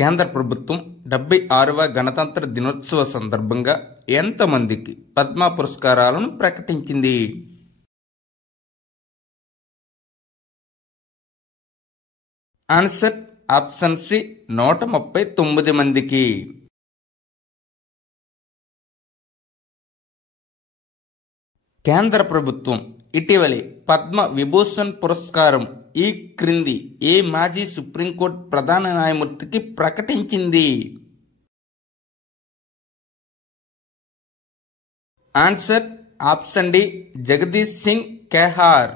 కేంద్ర ప్రభుత్వం 76వ గణతంత్ర దినోత్సవ సందర్భంగా ఎంతమందికి పద్మ పురస్కారాలను ప్రకటించింది? ఆన్సర్ ఆప్షన్ సి 139 మందికి. కేంద్ర ప్రభుత్వం ఇటీవలే పద్మ విభూషణ్ పురస్కారం ఈ క్రింది ఏ మాజీ సుప్రీంకోర్టు ప్రధాన న్యాయమూర్తికి ప్రకటించింది? Answer option D Jagdish Singh Khehar.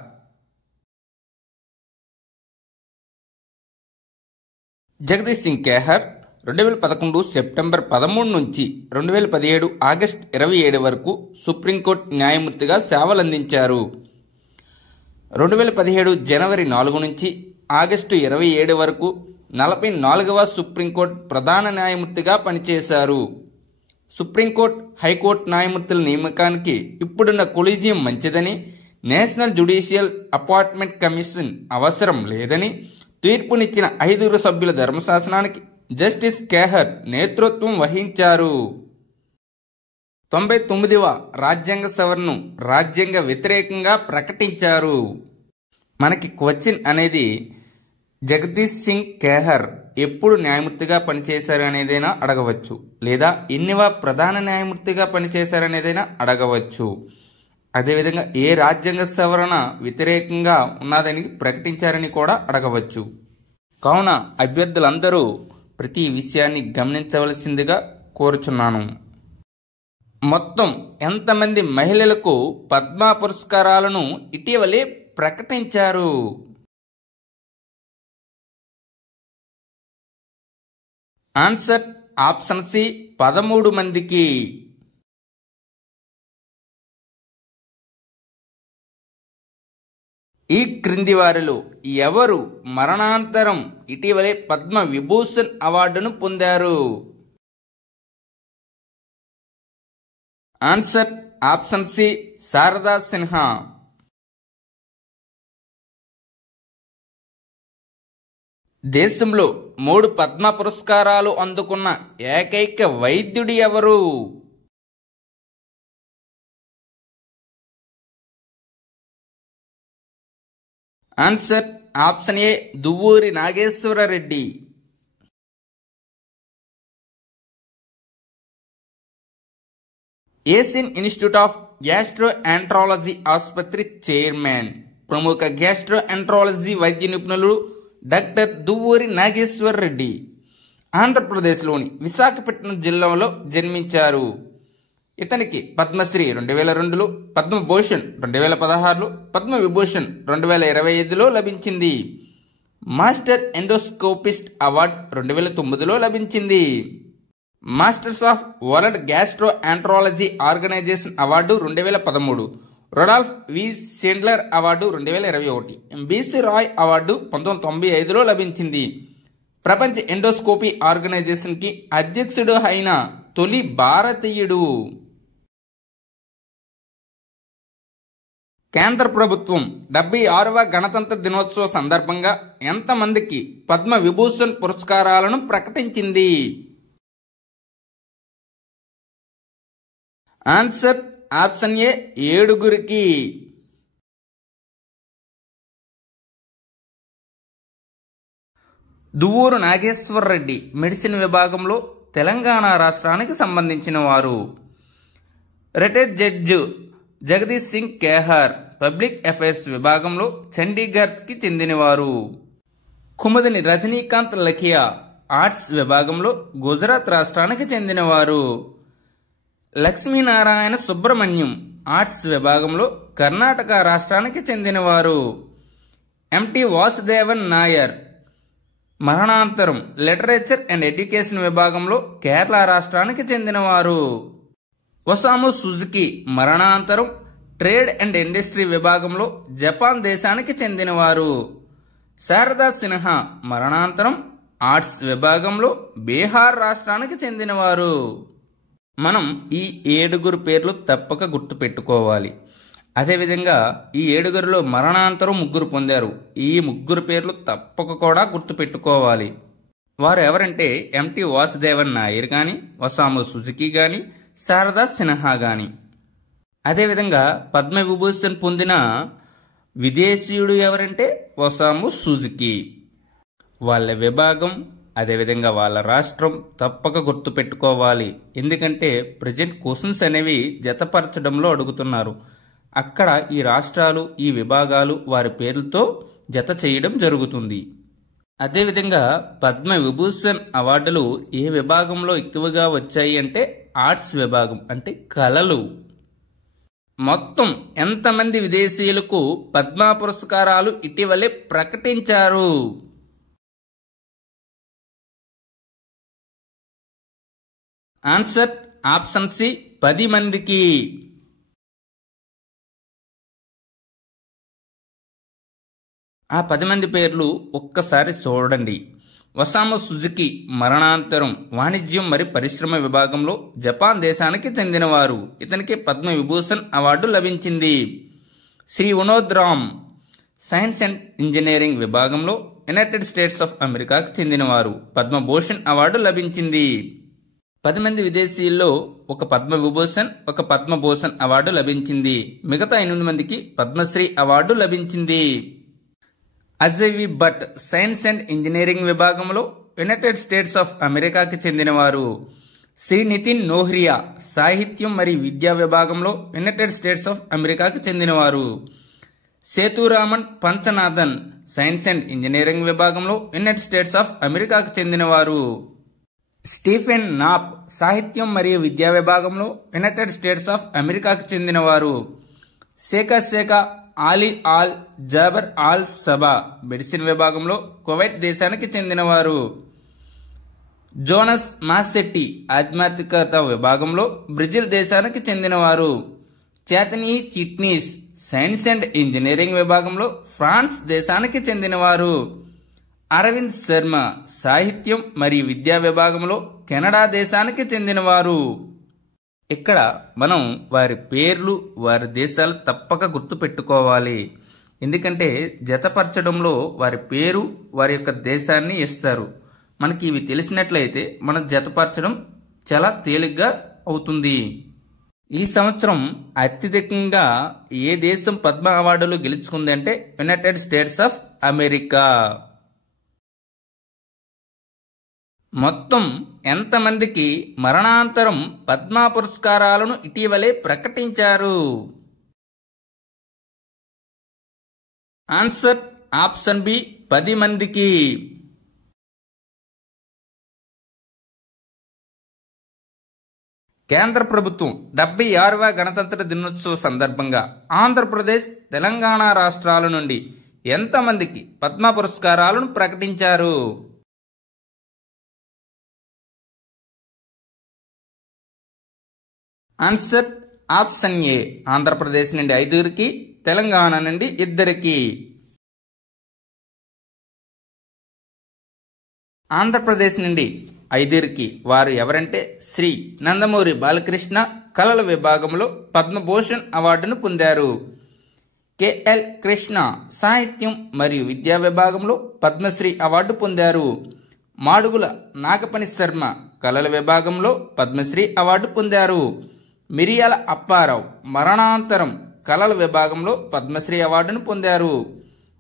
Jagdish Singh Khehar 2011 September 13 నుంచి 2017 ఆగస్టు 27 వరకు సుప్రీంకోర్టు న్యాయమూర్తిగా సేవలందించారు. 2017 జనవరి 4 నుంచి ఆగస్టు 27 వరకు 44వ సుప్రీంకోర్టు ప్రధాన న్యాయమూర్తిగా పనిచేశారు. సుప్రీంకోర్టు, హైకోర్టు న్యాయమూర్తుల నియామకానికి ఇప్పుడున్న కొలీజియం మంచిదని, నేషనల్ జ్యుడిషియల్ అపాయింట్మెంట్ కమిషన్ అవసరం లేదని తీర్పునిచ్చిన 5 సభ్యుల ధర్మశాసనానికి జస్టిస్ ఖేహార్ నేతృత్వం వహించారు. 99వ రాజ్యాంగ సవరణను రాజ్యాంగ వ్యతిరేకంగా ప్రకటించారు. మనకి క్వశ్చన్ అనేది జగదీష్ సింగ్ ఖేహార్ ఎప్పుడు న్యాయమూర్తిగా పనిచేశారు అనేదైనా అడగవచ్చు, లేదా ఎన్నివ ప్రధాన న్యాయమూర్తిగా పనిచేశారనేదైనా అడగవచ్చు. అదేవిధంగా ఏ రాజ్యాంగ సవరణ వ్యతిరేకంగా ఉన్నదని ప్రకటించారని కూడా అడగవచ్చు. కావున అభ్యర్థులందరూ ప్రతి విషయాన్ని గమనించవలసిందిగా కోరుచున్నాను. మొత్తం ఎంతమంది మహిళలకు పద్మ పురస్కారాలను ఇటీవలే ప్రకటించారు? ఆన్సర్ ఆప్షన్ సి 13 మందికి. ఈ క్రింది వారిలో ఎవరు మరణాంతరం ఇటీవలే పద్మ విభూషణ్ అవార్డును పొందారు? Answer option C Sharda Sinha. దేశంలో 3 పద్మ పురస్కారాలు అందుకున్న ఏకైక వైద్యుడు ఎవరు? Answer option A Duvvuri Nageswara Reddy. Asian Institute of Gastroenterology ఆసుపత్రి చైర్మన్, ప్రముఖ గ్యాస్ట్రోఎంట్రాలజీ వైద్య నిపుణులు డాక్టర్ దువ్వూరి నాగేశ్వరరెడ్డి ఆంధ్రప్రదేశ్లోని విశాఖపట్నం జిల్లాలో జన్మించారు. ఇతనికి పద్మశ్రీ 2002లో, పద్మభూషణ్ 2016లో, పద్మవిభూషణ్ 2025లో లభించింది. మాస్టర్ ఎండోస్కోపిస్ట్ అవార్డు 2009లో లభించింది. Masters of world gastroenterology organisation award 2013, Rudolf V Schindler award 2021, BC Roy award 1995లో లభించింది. ప్రపంచ ఎండోస్కోపీ ఆర్గనైజేషన్ కి అధ్యక్షుడు అయిన తొలి భారతీయుడు. కేంద్ర ప్రభుత్వం 76వ గణతంత్ర దినోత్సవ సందర్భంగా ఎంతమందికి పద్మ విభూషణ్ పురస్కారాలను ప్రకటించింది? Answer option A 7. Duvvuru Nageswara Reddy medicine విభాగంలో తెలంగాణ రాష్ట్రానికి సంబంధించిన వారు. Retired judge Jagdish Singh Khehar public affairs విభాగంలో చండీగఢ్కి చెందినవారు. కుముదిని రజనీకాంత్ లఖియా ఆర్ట్స్ విభాగంలో గుజరాత్ రాష్ట్రానికి చెందినవారు. లక్ష్మీనారాయణ సుబ్రహ్మణ్యం ఆర్ట్స్ విభాగంలో కర్ణాటక రాష్ట్రానికి చెందినవారు. ఎంటి వాసుదేవన్ నాయర్ మరణాంతరం లిటరేచర్ అండ్ ఎడ్యుకేషన్ విభాగంలో కేరళ రాష్ట్రానికి చెందినవారు. ఒసాము సుజుకి మరణాంతరం ట్రేడ్ అండ్ ఇండస్ట్రీ విభాగంలో జపాన్ దేశానికి చెందినవారు. శారదా సిన్హా మరణాంతరం ఆర్ట్స్ విభాగంలో బీహార్ రాష్ట్రానికి చెందినవారు. మనం ఈ 7 పేర్లు తప్పక గుర్తుపెట్టుకోవాలి. అదేవిధంగా ఈ 7లో మరణాంతరం 3 పొందారు. ఈ 3 పేర్లు తప్పక కూడా గుర్తుపెట్టుకోవాలి. వారు ఎవరంటే ఎంటి వాసుదేవన్ నాయర్ కానీ, ఒసాము సుజుకి కానీ, శారదా సిన్హా కానీ. అదేవిధంగా పద్మవిభూషణ్ పొందిన విదేశీయుడు ఎవరంటే ఒసాము సుజుకి. వాళ్ళ విభాగం, అదేవిధంగా వాళ్ళ రాష్ట్రం తప్పక గుర్తుపెట్టుకోవాలి. ఎందుకంటే ప్రజెంట్ క్వశ్చన్స్ అనేవి జతపరచడంలో అడుగుతున్నారు. అక్కడ ఈ రాష్ట్రాలు, ఈ విభాగాలు వారి పేర్లతో జత చేయడం జరుగుతుంది. అదేవిధంగా పద్మవిభూషణ్ అవార్డులు ఏ విభాగంలో ఎక్కువగా వచ్చాయి అంటే ఆర్ట్స్ విభాగం, అంటే కళలు. మొత్తం ఎంతమంది విదేశీయులకు పద్మ పురస్కారాలు ఇటీవలే ప్రకటించారు? ఆన్సర్ ఆప్షన్ సి, 10 మందికి. ఆ 10 మంది పేర్లు ఒక్కసారి చూడండి. ఒసాము సుజుకి మరణాంతరం వాణిజ్యం మరియు పరిశ్రమ విభాగంలో జపాన్ దేశానికి చెందినవారు. ఇతనికి పద్మవిభూషణ్ అవార్డు లభించింది. Shri Vinod Ram science and engineering విభాగంలో యునైటెడ్ స్టేట్స్ ఆఫ్ అమెరికాకు చెందినవారు. పద్మభూషణ్ అవార్డు లభించింది. 10 మంది విదేశీయుల్లో ఒక పద్మవిభూషణ్, ఒక పద్మభూషణ్ అవార్డు లభించింది. మిగతా 8 మందికి పద్మశ్రీ అవార్డు లభించింది. అజయ్ వి భట్ సైన్స్ అండ్ ఇంజనీరింగ్ విభాగంలో యునైటెడ్ స్టేట్స్ ఆఫ్ అమెరికాకి చెందినవారు. శ్రీ నితిన్ నోహ్రియా సాహిత్యం మరియు విద్యా విభాగంలో యునైటెడ్ స్టేట్స్ ఆఫ్ అమెరికాకి చెందినవారు. సేతురామన్ పంచనాథన్ సైన్స్ అండ్ ఇంజనీరింగ్ విభాగంలో యునైటెడ్ స్టేట్స్ ఆఫ్ అమెరికాకు చెందినవారు. స్టీఫెన్ నాప్ సాహిత్యం మరియు విద్యా విభాగంలో యునైటెడ్ స్టేట్స్ ఆఫ్ అమెరికాకు చెందినవారు. Sheikha Ali Al Jaber Al Sabah medicine విభాగంలో కువైట్ దేశానికి చెందినవారు. జోనస్ మాసెట్టి ఆధ్యాత్మికత విభాగంలో బ్రెజిల్ దేశానికి చెందినవారు. Chetani Chitnis science and engineering విభాగంలో ఫ్రాన్స్ దేశానికి చెందినవారు. అరవింద్ శర్మ సాహిత్యం మరియు విద్యా విభాగంలో కెనడా దేశానికి చెందినవారు. ఇక్కడ మనం వారి పేర్లు, వారి దేశాలు తప్పక గుర్తు పెట్టుకోవాలి. ఎందుకంటే జతపరచడంలో వారి పేరు, వారి యొక్క దేశాన్ని ఇస్తారు. మనకి ఇవి తెలిసినట్లయితే మనం జతపరచడం చాలా తేలిగ్గా అవుతుంది. ఈ సంవత్సరం అత్యధికంగా ఏ దేశం పద్మ అవార్డులు గెలుచుకుంది అంటే యునైటెడ్ స్టేట్స్ ఆఫ్ అమెరికా. మొత్తం ఎంతమందికి మరణాంతరం పద్మ పురస్కారాలను ఇటీవలే ప్రకటించారు? ఆన్సర్ ఆప్షన్ బి, 10 మందికి. కేంద్ర ప్రభుత్వం 76వ గణతంత్ర దినోత్సవ సందర్భంగా ఆంధ్రప్రదేశ్, తెలంగాణ రాష్ట్రాల నుండి ఎంతమందికి పద్మ పురస్కారాలను ప్రకటించారు? ఆన్సర్ ఆప్షన్ ఏ, ఆంధ్రప్రదేశ్ నుండి 5, తెలంగాణ నుండి 2. ఆంధ్రప్రదేశ్ నుండి 5 వారు ఎవరంటే శ్రీ నందమూరి బాలకృష్ణ కళల విభాగంలో పద్మభూషణ్ అవార్డును పొందారు. కెఎల్ కృష్ణ సాహిత్యం మరియు విద్యా విభాగంలో పద్మశ్రీ అవార్డు పొందారు. మాడుగుల నాగపని శర్మ కళల విభాగంలో పద్మశ్రీ అవార్డు పొందారు. మిరియాల అప్పారావు మరణాంతరం కళల విభాగంలో పద్మశ్రీ అవార్డును పొందారు.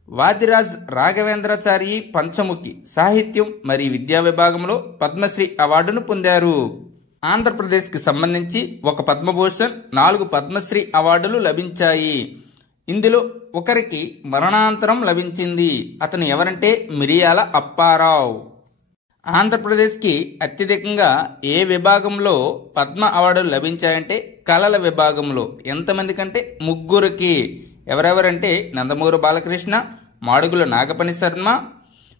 వాదిరాజ్ రాఘవేంద్రాచారి పంచముఖి సాహిత్యం మరియు విద్యా విభాగంలో పద్మశ్రీ అవార్డును పొందారు. ఆంధ్రప్రదేశ్కి సంబంధించి ఒక పద్మభూషణ్, 4 పద్మశ్రీ అవార్డులు లభించాయి. ఇందులో ఒకరికి మరణాంతరం లభించింది. అతను ఎవరంటే మిరియాల అప్పారావు. ఆంధ్రప్రదేశ్కి అత్యధికంగా ఏ విభాగంలో పద్మ అవార్డులు లభించాయంటే కళల విభాగంలో. ఎంతమంది కంటే 3. ఎవరెవరంటే నందమూరి బాలకృష్ణ, మాడుగుల నాగపని శర్మ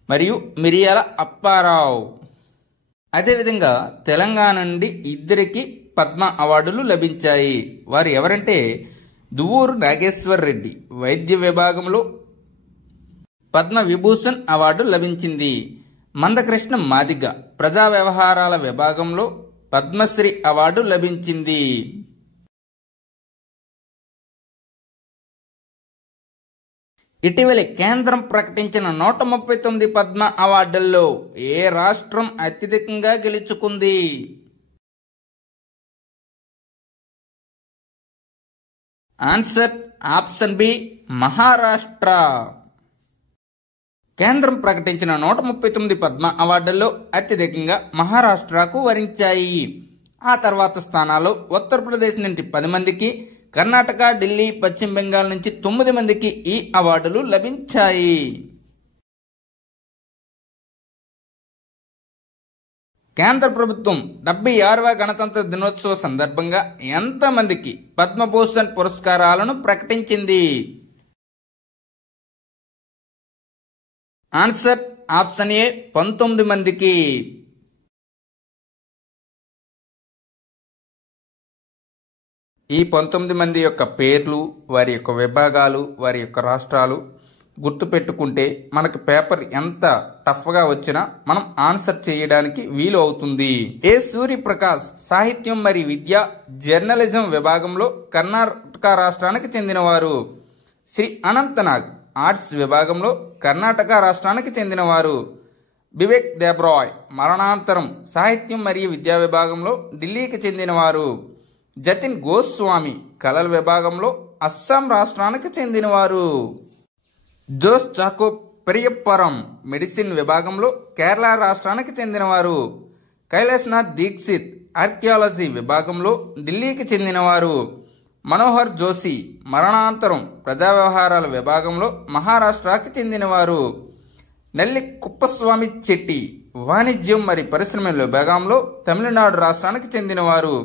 మరియు మిరియాల అప్పారావు. అదేవిధంగా తెలంగాణ నుండి 2 పద్మ అవార్డులు లభించాయి. వారు ఎవరంటే దువ్వూరు నాగేశ్వర్ రెడ్డి వైద్య విభాగంలో పద్మ విభూషణ్ అవార్డు లభించింది. మందకృష్ణ మాదిగ ప్రజా వ్యవహారాల విభాగంలో పద్మశ్రీ అవార్డు లభించింది. ఇటీవలి కేంద్రం ప్రకటించిన 139 పద్మ అవార్డుల్లో ఏ రాష్ట్రం అత్యధికంగా గెలుచుకుంది? Answer option B Maharashtra. కేంద్రం ప్రకటించిన 139 పద్మ అవార్డుల్లో అత్యధికంగా మహారాష్ట్రకు వరించాయి. ఆ తర్వాత స్థానాల్లో ఉత్తరప్రదేశ్ నుండి 10 మందికి, కర్ణాటక, ఢిల్లీ, పశ్చిమ బెంగాల్ నుంచి 9 మందికి ఈ అవార్డులు లభించాయి. కేంద్ర ప్రభుత్వం 76వ గణతంత్ర దినోత్సవ సందర్భంగా ఎంతమందికి పద్మభూషణ్ పురస్కారాలను ప్రకటించింది? ఆన్సర్ ఆప్షన్ ఏ 19 మందికి. ఈ 19 మంది యొక్క పేర్లు, వారి యొక్క విభాగాలు, వారి యొక్క రాష్ట్రాలు గుర్తుపెట్టుకుంటే మనకు పేపర్ ఎంత టఫ్గా వచ్చినా మనం ఆన్సర్ చేయడానికి వీలు అవుతుంది. ఏ సూర్యప్రకాష్ సాహిత్యం మరియు విద్య జర్నలిజం విభాగంలో కర్ణాటక రాష్ట్రానికి చెందినవారు. శ్రీ అనంతనాగ్ ఆర్ట్స్ విభాగంలో కర్ణాటక రాష్ట్రానికి చెందినవారు. బిబేక్ దేబ్రాయ్ మరణాంతరం సాహిత్యం మరియు విద్యా విభాగంలో ఢిల్లీకి చెందినవారు. జతిన్ గోస్వామి కళల విభాగంలో అస్సాం రాష్ట్రానికి చెందినవారు. జోస్ చాకో పెరియప్పరం మెడిసిన్ విభాగంలో కేరళ రాష్ట్రానికి చెందినవారు. కైలాస్నాథ్ దీక్షిత్ ఆర్కియాలజీ విభాగంలో ఢిల్లీకి చెందినవారు. మనోహర్ జోషి మరణాంతరం ప్రజా వ్యవహారాల విభాగంలో మహారాష్ట్రకి చెందినవారు. నెల్లి కుప్పస్వామి చెట్టి వాణిజ్యం మరియు పరిశ్రమల విభాగంలో తమిళనాడు రాష్ట్రానికి చెందినవారు.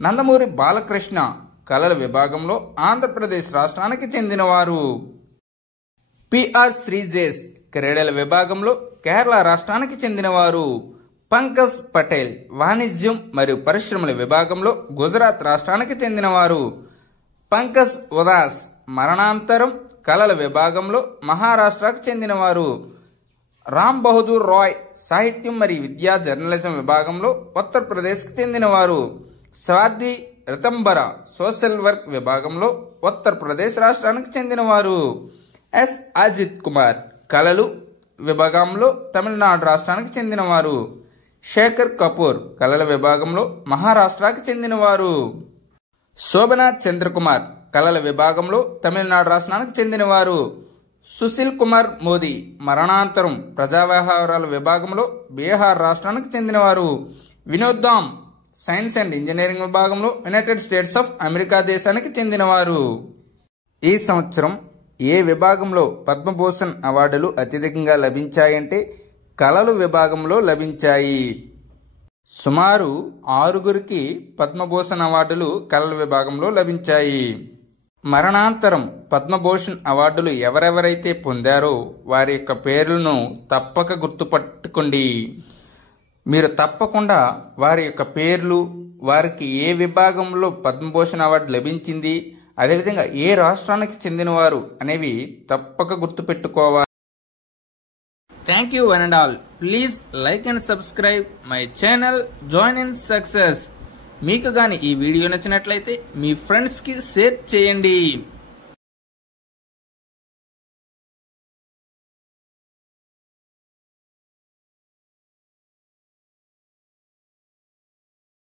నందమూరి బాలకృష్ణ కళల విభాగంలో ఆంధ్రప్రదేశ్ రాష్ట్రానికి చెందినవారు. పిఆర్ శ్రీజేష్ క్రీడల విభాగంలో కేరళ రాష్ట్రానికి చెందినవారు. పంకజ్ పటేల్ వాణిజ్యం మరియు పరిశ్రమల విభాగంలో గుజరాత్ రాష్ట్రానికి చెందినవారు. పంకజ్ ఉదాస్ మరణాంతరం కళల విభాగంలో మహారాష్ట్రకు చెందినవారు. రామ్ బహదూర్ రాయ్ సాహిత్యం మరియు విద్యా జర్నలిజం విభాగంలో ఉత్తరప్రదేశ్కి చెందినవారు. స్వాతి రితంబర సోషల్ వర్క్ విభాగంలో ఉత్తరప్రదేశ్ రాష్ట్రానికి చెందినవారు. ఎస్ అజిత్ కుమార్ కళలు విభాగంలో తమిళనాడు రాష్ట్రానికి చెందినవారు. శేఖర్ కపూర్ కళల విభాగంలో మహారాష్ట్రకి చెందినవారు. శోభనాథ్ చంద్రకుమార్ కళల విభాగంలో తమిళనాడు రాష్ట్రానికి చెందినవారు. సుశీల్ కుమార్ మోదీ మరణాంతరం ప్రజా వ్యవహారాల విభాగంలో బీహార్ రాష్ట్రానికి చెందినవారు. Vinod Dham science and engineering విభాగంలో యునైటెడ్ స్టేట్స్ ఆఫ్ అమెరికా దేశానికి చెందినవారు. ఈ సంవత్సరం ఏ విభాగంలో పద్మభూషణ్ అవార్డులు అత్యధికంగా లభించాయంటే కళలు విభాగంలో లభించాయి. సుమారు 6గురికి పద్మభూషణ్ అవార్డులు కళల విభాగంలో లభించాయి. మరణాంతరం పద్మభూషణ్ అవార్డులు ఎవరెవరైతే పొందారో వారి యొక్క పేర్లను తప్పక గుర్తుపట్టుకోండి. మీరు తప్పకుండా వారి యొక్క పేర్లు, వారికి ఏ విభాగంలో పద్మభూషణ్ అవార్డు లభించింది, అదేవిధంగా ఏ రాష్ట్రానికి చెందినవారు అనేవి తప్పక గుర్తుపెట్టుకోవాలి. Thank you one and all. Please like and subscribe my channel join in success. మీకు కానీ ఈ వీడియో నచ్చినట్లయితే మీ ఫ్రెండ్స్కి షేర్ చేయండి.